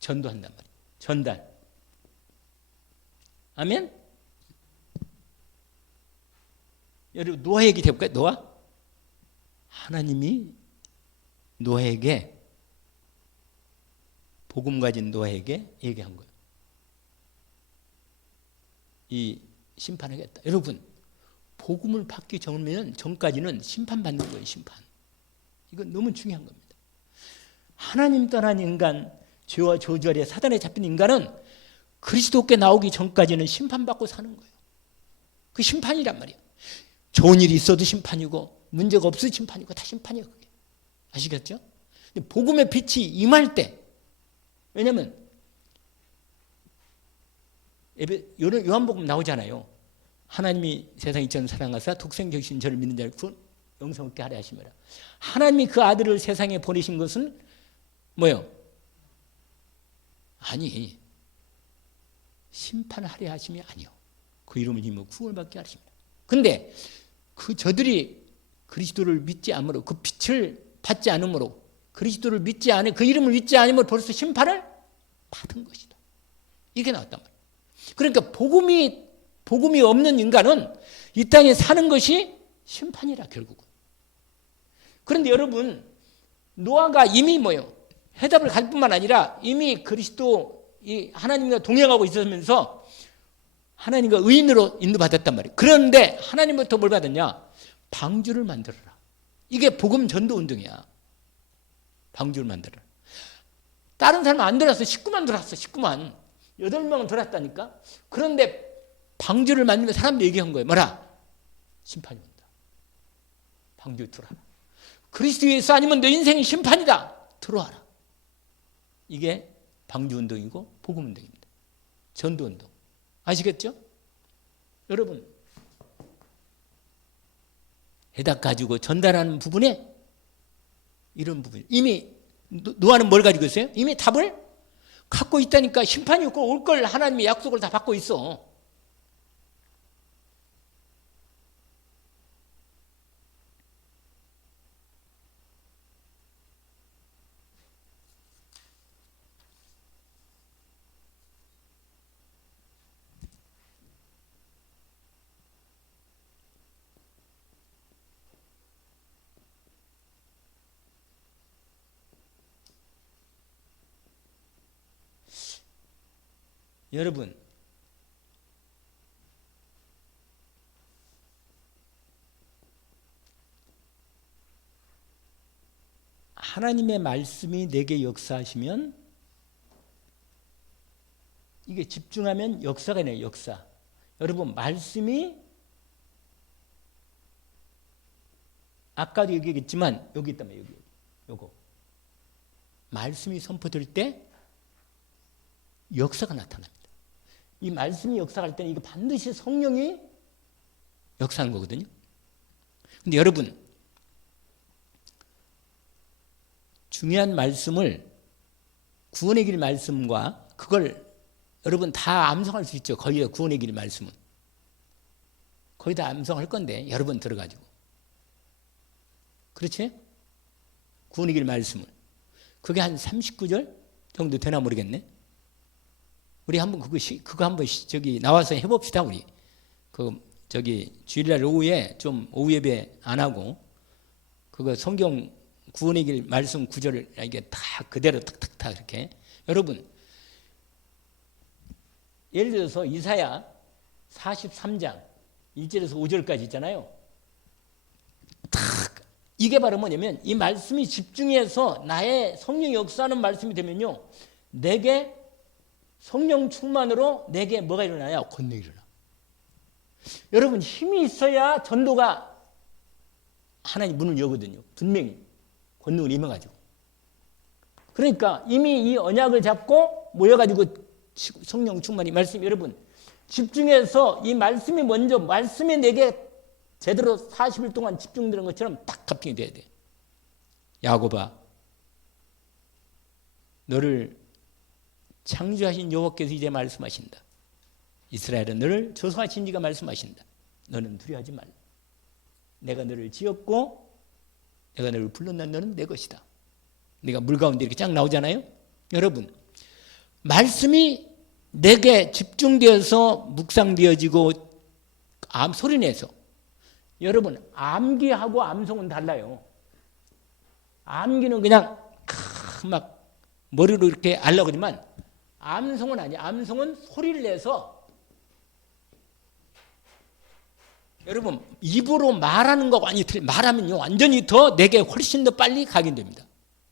전도한단 말이에요. 전달. 아멘? 여러분 노아 얘기 해볼까요? 노아? 하나님이 노아에게 복음 가진 노아에게 얘기한 거예요. 이 심판하겠다. 여러분 복음을 받기 전까지는 심판받는 거예요. 심판. 이건 너무 중요한 겁니다. 하나님 떠난 인간, 죄와 저주 아래 사단에 잡힌 인간은 그리스도께 나오기 전까지는 심판받고 사는 거예요. 그 심판이란 말이에요. 좋은 일이 있어도 심판이고 문제가 없어도 심판이고 다 심판이에요. 그게. 아시겠죠? 근데 복음의 빛이 임할 때 왜냐하면 요한복음 나오잖아요. 하나님이 세상 이처럼 사랑하사 독생자 주신 저를 믿는 자를 영생 얻게 하려 하심이라. 하나님이 그 아들을 세상에 보내신 것은 뭐예요? 아니 심판하려 하심이 아니요. 그 이름을 입어 구원을 받게 하십니다. 근데 저들이 그리스도를 믿지 않으므로 그 빛을 받지 않으므로 그리스도를 믿지 않으 그 이름을 믿지 않으므로 벌써 심판을 받은 것이다. 이게 나왔단 말이에요. 그러니까 복음이 없는 인간은 이 땅에 사는 것이 심판이라 결국은. 그런데 여러분 노아가 이미 뭐예요? 해답을 갈 뿐만 아니라 이미 그리스도 하나님과 동행하고 있으면서 하나님과 의인으로 인도받았단 말이에요. 그런데 하나님부터 뭘 받았냐? 방주를 만들어라. 이게 복음 전도 운동이야. 방주를 만들어라. 다른 사람 안 들어왔어. 19만 들어왔어. 19만. 8명은 들어왔다니까. 그런데 방주를 만들면 사람들이 얘기한 거예요. 뭐라? 심판이 온다. 방주에 들어와라. 그리스도 예수 아니면 너 인생이 심판이다. 들어와라. 이게 방주운동이고 복음운동입니다. 전도운동. 아시겠죠? 여러분 해답 가지고 전달하는 부분에 이런 부분 이미 노아는 뭘 가지고 있어요? 이미 답을 갖고 있다니까. 심판이 없고 올 걸 하나님의 약속을 다 받고 있어. 여러분, 하나님의 말씀이 내게 역사하시면 이게 집중하면 역사가 나요. 역사. 여러분, 말씀이 아까도 얘기했지만 여기 있다면 여기 요거 말씀이 선포될 때 역사가 나타납니다. 이 말씀이 역사할 때는 이거 반드시 성령이 역사하는 거거든요. 근데 여러분, 중요한 말씀을 구원의 길 말씀과 그걸 여러분 다 암송할 수 있죠. 거의 구원의 길 말씀은 거의 다 암송할 건데 여러 번 들어가지고 그렇지? 구원의 길 말씀을 그게 한 39절 정도 되나 모르겠네. 우리 한번 그거 한번 저기 나와서 해봅시다. 우리 주일날 오후에 좀 오후 예배 안 하고 그거 성경 구원의 길 말씀 구절을 이게 다 그대로 탁탁탁 이렇게 여러분 예를 들어서 이사야 43장 1절에서 5절까지 있잖아요. 탁 이게 바로 뭐냐면 이 말씀이 집중해서 나의 성령 역사하는 말씀이 되면요. 내게 성령 충만으로 내게 뭐가 일어나요? 권능이 일어나. 여러분 힘이 있어야 전도가 하나님 문을 여거든요. 분명히 권능을 임해가지고. 그러니까 이미 이 언약을 잡고 모여가지고 성령 충만이 말씀 여러분 집중해서 이 말씀이 먼저 말씀이 내게 제대로 40일 동안 집중되는 것처럼 딱 합정이 돼야 돼. 야곱아 너를 창조하신 여호와께서 이제 말씀하신다. 이스라엘은 너를 조성하신 이가 말씀하신다. 너는 두려워하지 말라. 내가 너를 지었고 내가 너를 불렀난 너는 내 것이다. 네가 물 가운데 이렇게 쫙 나오잖아요. 여러분 말씀이 내게 집중되어서 묵상되어지고 소리내서 여러분 암기하고 암송은 달라요. 암기는 그냥 막 머리로 이렇게 알려고 하지만 암송은 아니에요. 암송은 소리를 내서 여러분 입으로 말하는 거 아니 말하면요 완전히 더 내게 훨씬 더 빨리 각인됩니다.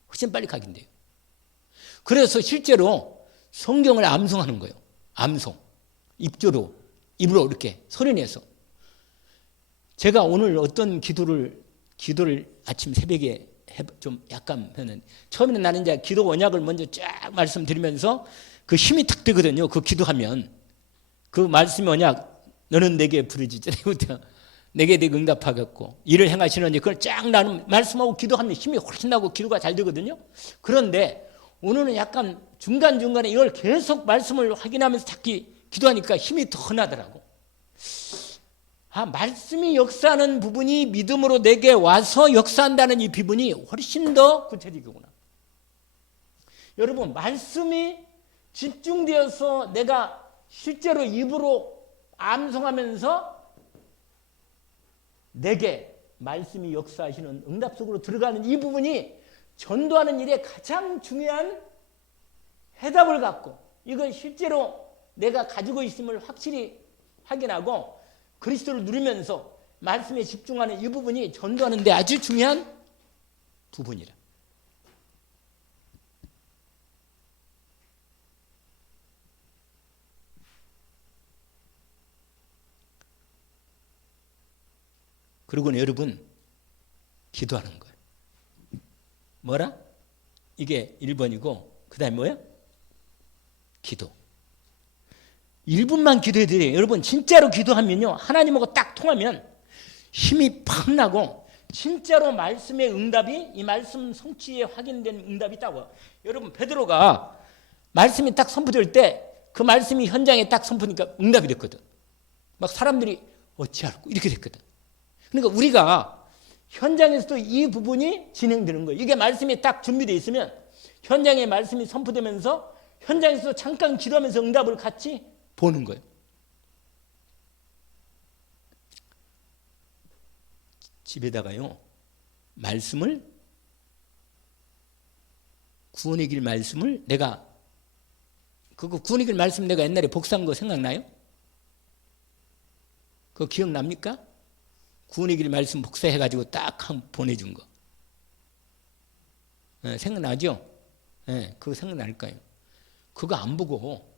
훨씬 빨리 각인돼요. 그래서 실제로 성경을 암송하는 거예요. 암송 입으로 이렇게 소리내서 제가 오늘 어떤 기도를 아침 새벽에 좀 약간 하는 처음에는 나는 이제 기도 언약을 먼저 쫙 말씀드리면서 그 힘이 탁 되거든요. 그 기도하면 그 말씀의 언약 너는 내게 부르짖으라 내게 내게 응답하겠고 일을 행하시는 그걸 쫙 나는 말씀하고 기도하면 힘이 훨씬 나고 기도가 잘 되거든요. 그런데 오늘은 약간 중간중간에 이걸 계속 말씀을 확인하면서 자꾸 기도하니까 힘이 더 나더라고. 말씀이 역사하는 부분이 믿음으로 내게 와서 역사한다는 이 부분이 훨씬 더 구체적이구나. 여러분 말씀이 집중되어서 내가 실제로 입으로 암송하면서 내게 말씀이 역사하시는 응답 속으로 들어가는 이 부분이 전도하는 일에 가장 중요한 해답을 갖고 이걸 실제로 내가 가지고 있음을 확실히 확인하고 그리스도를 누리면서 말씀에 집중하는 이 부분이 전도하는 데 아주 중요한 부분이라. 그리고는 여러분 기도하는 거예요. 뭐라? 이게 1번이고 그 다음에 뭐야? 기도. 1분만 기도해도 돼요. 여러분 진짜로 기도하면요 하나님하고 딱 통하면 힘이 팍 나고 진짜로 말씀의 응답이 이 말씀 성취에 확인된 응답이 있다고. 여러분 베드로가 말씀이 딱 선포될 때 그 말씀이 현장에 딱 선포니까 응답이 됐거든. 막 사람들이 어찌할꼬 이렇게 됐거든. 그러니까 우리가 현장에서도 이 부분이 진행되는 거예요. 이게 말씀이 딱 준비되어 있으면 현장에 말씀이 선포되면서 현장에서 잠깐 기도하면서 응답을 같이 보는 거예요. 집에다가요 말씀을 구원의 길 말씀을 내가 그거 구원의 길 말씀 내가 옛날에 복사한 거 생각나요? 그거 기억납니까? 구원의 길 말씀 복사해가지고 딱 한 보내준 거. 생각나죠? 그거 생각날 거예요. 그거 안 보고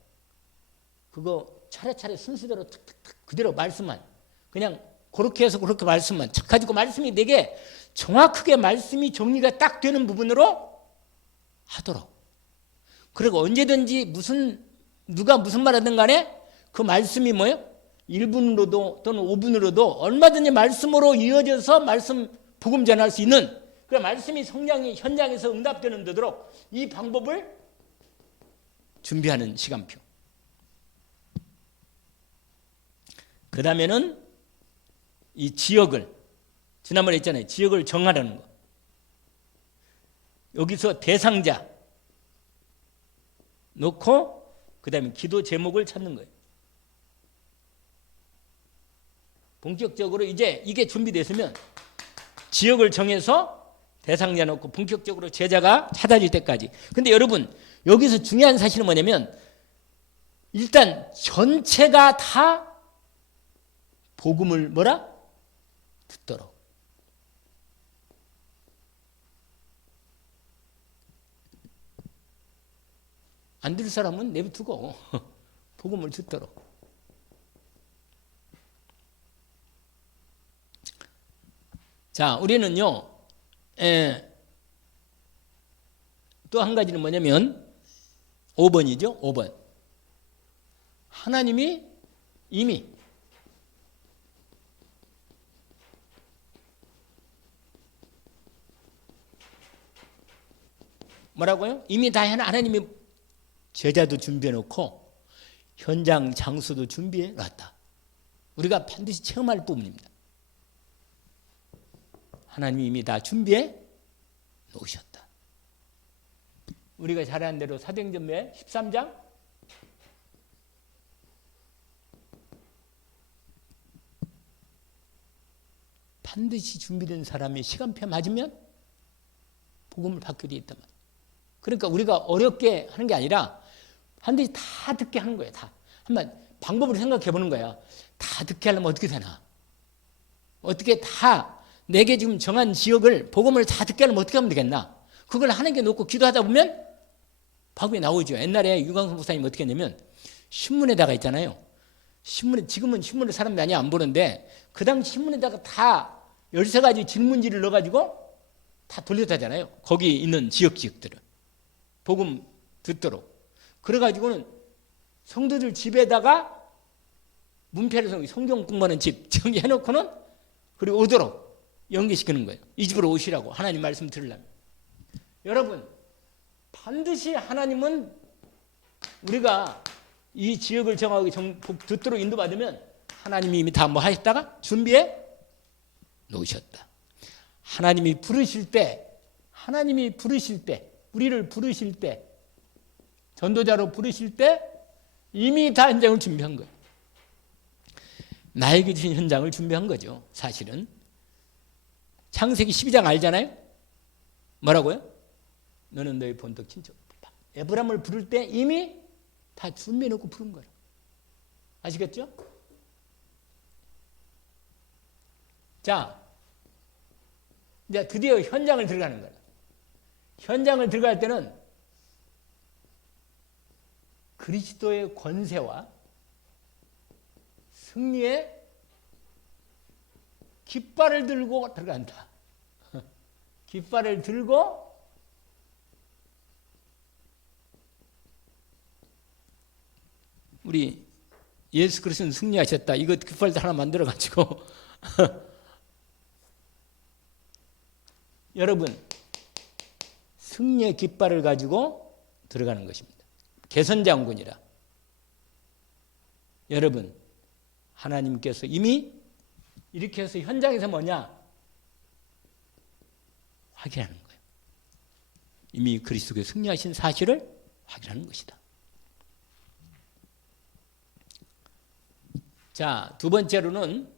그거 차례차례 순서대로 탁탁탁 그대로 말씀만 그냥 그렇게 해서 그렇게 말씀만 가지고 말씀이 되게 정확하게 말씀이 정리가 딱 되는 부분으로 하도록. 그리고 언제든지 누가 무슨 말 하든 간에 그 말씀이 뭐예요? 1분으로도 또는 5분으로도 얼마든지 말씀으로 이어져서 말씀 복음 전할 수 있는 그 말씀이 성장이 현장에서 응답되는 되도록 이 방법을 준비하는 시간표. 그 다음에는 이 지역을 지난번에 했잖아요. 지역을 정하라는 거. 여기서 대상자 놓고 그 다음에 기도 제목을 찾는 거예요. 본격적으로 이제 이게 준비됐으면 지역을 정해서 대상자 놓고 본격적으로 제자가 찾아질 때까지. 근데 여러분 여기서 중요한 사실은 뭐냐면 일단 전체가 다 복음을 뭐라? 듣도록. 안 들을 사람은 내비두고 복음을 듣도록. 자, 우리는요, 또 한 가지는 뭐냐면 5번이죠. 5번. 하나님이 이미 뭐라고요? 이미 다 하나님이 제자도 준비해 놓고 현장 장소도 준비해 놨다. 우리가 반드시 체험할 부분입니다. 하나님이 이미 다 준비해 놓으셨다. 우리가 잘 아는 대로 사도행전의 13장 반드시 준비된 사람이 시간표 맞으면 복음을 받게 돼 있단 말이에요. 그러니까 우리가 어렵게 하는 게 아니라 반드시 다 듣게 하는 거예요. 다. 한번 방법을 생각해 보는 거야. 다 듣게 하려면 어떻게 되나? 어떻게 다 내게 지금 정한 지역을 복음을 다 듣게 하려면 어떻게 하면 되겠나? 그걸 하나님께 놓고 기도하다 보면 방법이 나오죠. 옛날에 유광수 목사님 어떻게 했냐면 신문에다가 있잖아요. 신문에 지금은 신문을 사람들이 많이 안 보는데 그 당시 신문에다가 다 13가지 질문지를 넣어가지고 다 돌려다잖아요. 거기 있는 지역들을 복음 듣도록. 그래가지고는 성도들 집에다가 문패를 성경 공부하는 집 정리해놓고는 그리고 오도록 연계시키는 거예요. 이 집으로 오시라고 하나님 말씀 들으려면. 여러분 반드시 하나님은 우리가 이 지역을 정하고 듣도록 인도받으면 하나님이 이미 다 뭐 하셨다가 준비해 놓으셨다. 하나님이 부르실 때 우리를 부르실 때 전도자로 부르실 때 이미 다 현장을 준비한 거예요. 나에게 주신 현장을 준비한 거죠. 사실은 창세기 12장 알잖아요. 뭐라고요? 너는 너의 본토 친척 에브람을 부를 때 이미 다 준비해놓고 부른 거예요. 아시겠죠? 자, 이제 드디어 현장을 들어가는 거예요. 현장을 들어갈 때는 그리스도의 권세와 승리의 깃발을 들고 들어간다. 깃발을 들고 우리 예수 그리스도는 승리하셨다. 이거 깃발도 하나 만들어가지고 여러분 승리의 깃발을 가지고 들어가는 것입니다. 개선장군이라. 여러분 하나님께서 이미 이렇게 해서 현장에서 뭐냐? 확인하는 거예요. 이미 그리스도의 승리하신 사실을 확인하는 것이다. 자, 두 번째로는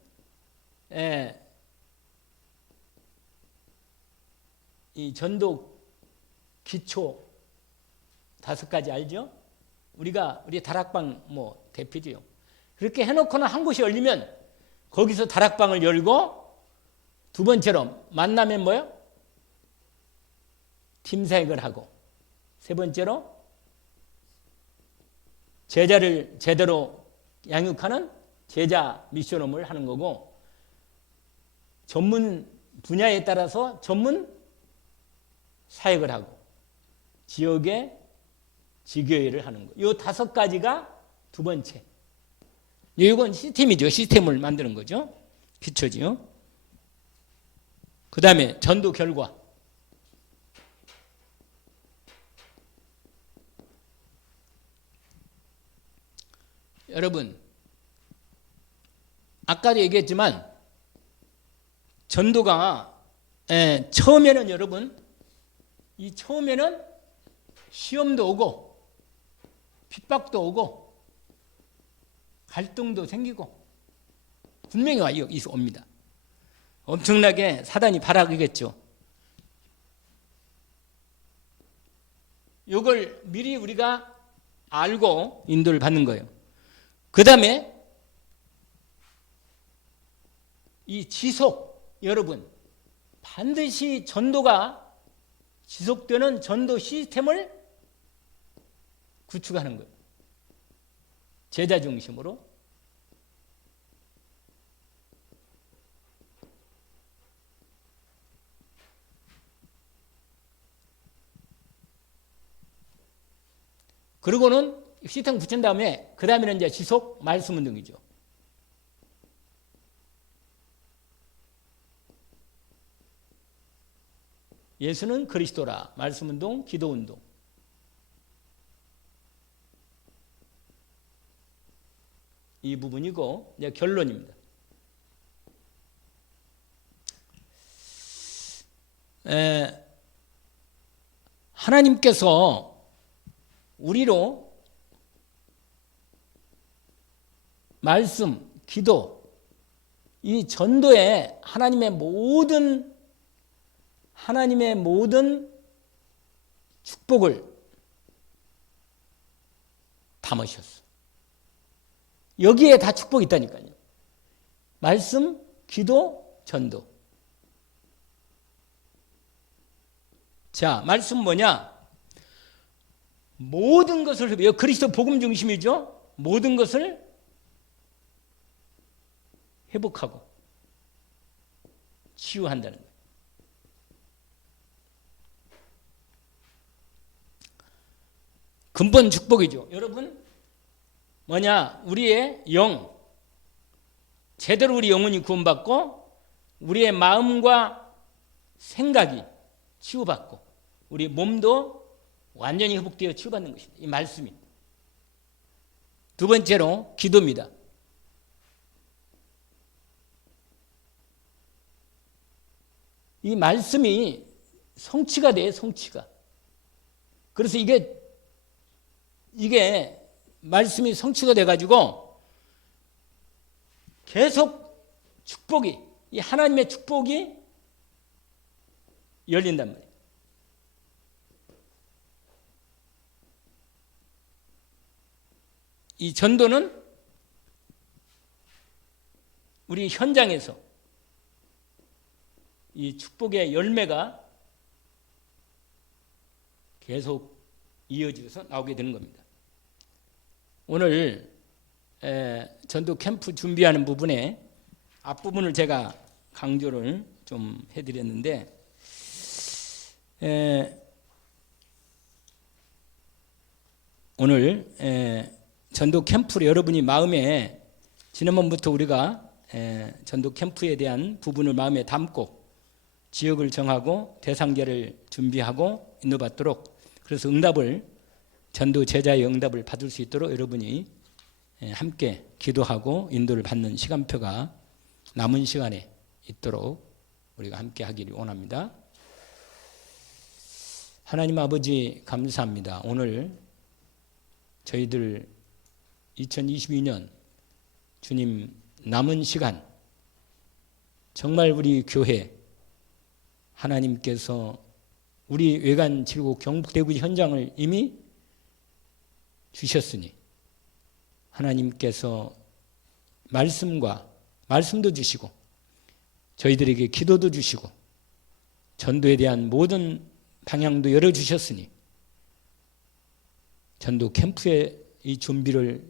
이 전도 기초 5가지 알죠? 우리 다락방 뭐 대표지요. 그렇게 해놓고는 한 곳이 열리면 거기서 다락방을 열고 두 번째로 만나면 뭐요? 팀사역을 하고 세 번째로 제자를 제대로 양육하는 제자 미션홈을 하는 거고 전문 분야에 따라서 전문 사역을 하고 지역의 지교회를 하는 거. 이 다섯 가지가 두 번째. 이건 시스템이죠. 시스템을 만드는 거죠. 기초지요. 그 다음에 전도 결과. 여러분, 아까도 얘기했지만 전도가 처음에는 여러분 이 처음에는 시험도 오고 핍박도 오고 갈등도 생기고 분명히 옵니다. 엄청나게 사단이 발악하겠죠. 이걸 미리 우리가 알고 인도를 받는 거예요. 그 다음에 이 지속, 여러분 반드시 전도가 지속되는 전도 시스템을 구축하는 거예요. 제자 중심으로. 그리고는 시스템 붙인 다음에 그 다음에는 이제 지속 말씀 운동이죠. 예수는 그리스도라. 말씀 운동, 기도 운동. 이 부분이고 이제 결론입니다. 하나님께서 우리로 말씀, 기도, 이 전도에 하나님의 모든 축복을 담으셨어. 여기에 다 축복이 있다니까요. 말씀, 기도, 전도. 자, 말씀 뭐냐? 모든 것을, 그리스도 복음 중심이죠. 모든 것을 회복하고 치유한다는 거예요. 근본 축복이죠. 여러분, 뭐냐? 우리의 영, 제대로 우리 영혼이 구원받고 우리의 마음과 생각이 치유받고 우리 몸도 완전히 회복되어 치유받는 것입니다. 이 말씀이. 두 번째로 기도입니다. 이 말씀이 성취가 돼요. 성취가. 그래서 이게 말씀이 성취가 돼가지고 계속 축복이, 이 하나님의 축복이 열린단 말이에요. 이 전도는 우리 현장에서 이 축복의 열매가 계속 이어져서 나오게 되는 겁니다. 오늘 전도 캠프 준비하는 부분에 앞부분을 제가 강조를 좀 해드렸는데 오늘 전도 캠프를 여러분이 마음에 지난번부터 우리가 전도 캠프에 대한 부분을 마음에 담고 지역을 정하고 대상자를 준비하고 인도받도록, 그래서 전도 제자의 응답을 받을 수 있도록 여러분이 함께 기도하고 인도를 받는 시간표가 남은 시간에 있도록 우리가 함께 하기를 원합니다. 하나님 아버지 감사합니다. 오늘 저희들 2022년 주님 남은 시간 정말 우리 교회 하나님께서 우리 외관 7구 경북 대구 현장을 이미 주셨으니 하나님께서 말씀도 주시고 저희들에게 기도도 주시고 전도에 대한 모든 방향도 열어주셨으니 전도 캠프의 이 준비를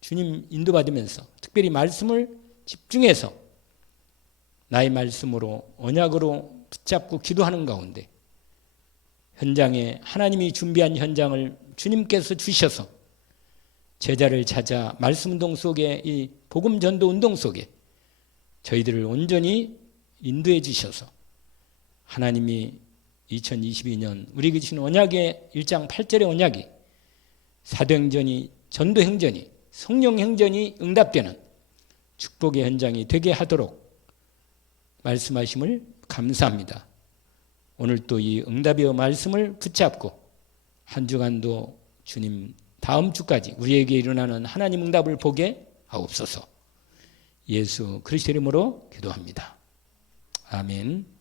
주님 인도받으면서 특별히 말씀을 집중해서 나의 말씀으로 언약으로 붙잡고 기도하는 가운데 현장에 하나님이 준비한 현장을 주님께서 주셔서 제자를 찾아 말씀운동 속에 이 복음전도운동 속에 저희들을 온전히 인도해 주셔서 하나님이 2022년 우리에게 주신 언약의 1장 8절의 언약이 사도행전이 전도행전이 성령행전이 응답되는 축복의 현장이 되게 하도록 말씀하심을 감사합니다. 오늘 또 이 응답의 말씀을 붙잡고 한 주간도 주님 다음 주까지 우리에게 일어나는 하나님 응답을 보게 하옵소서. 예수 그리스도 이름으로 기도합니다. 아멘.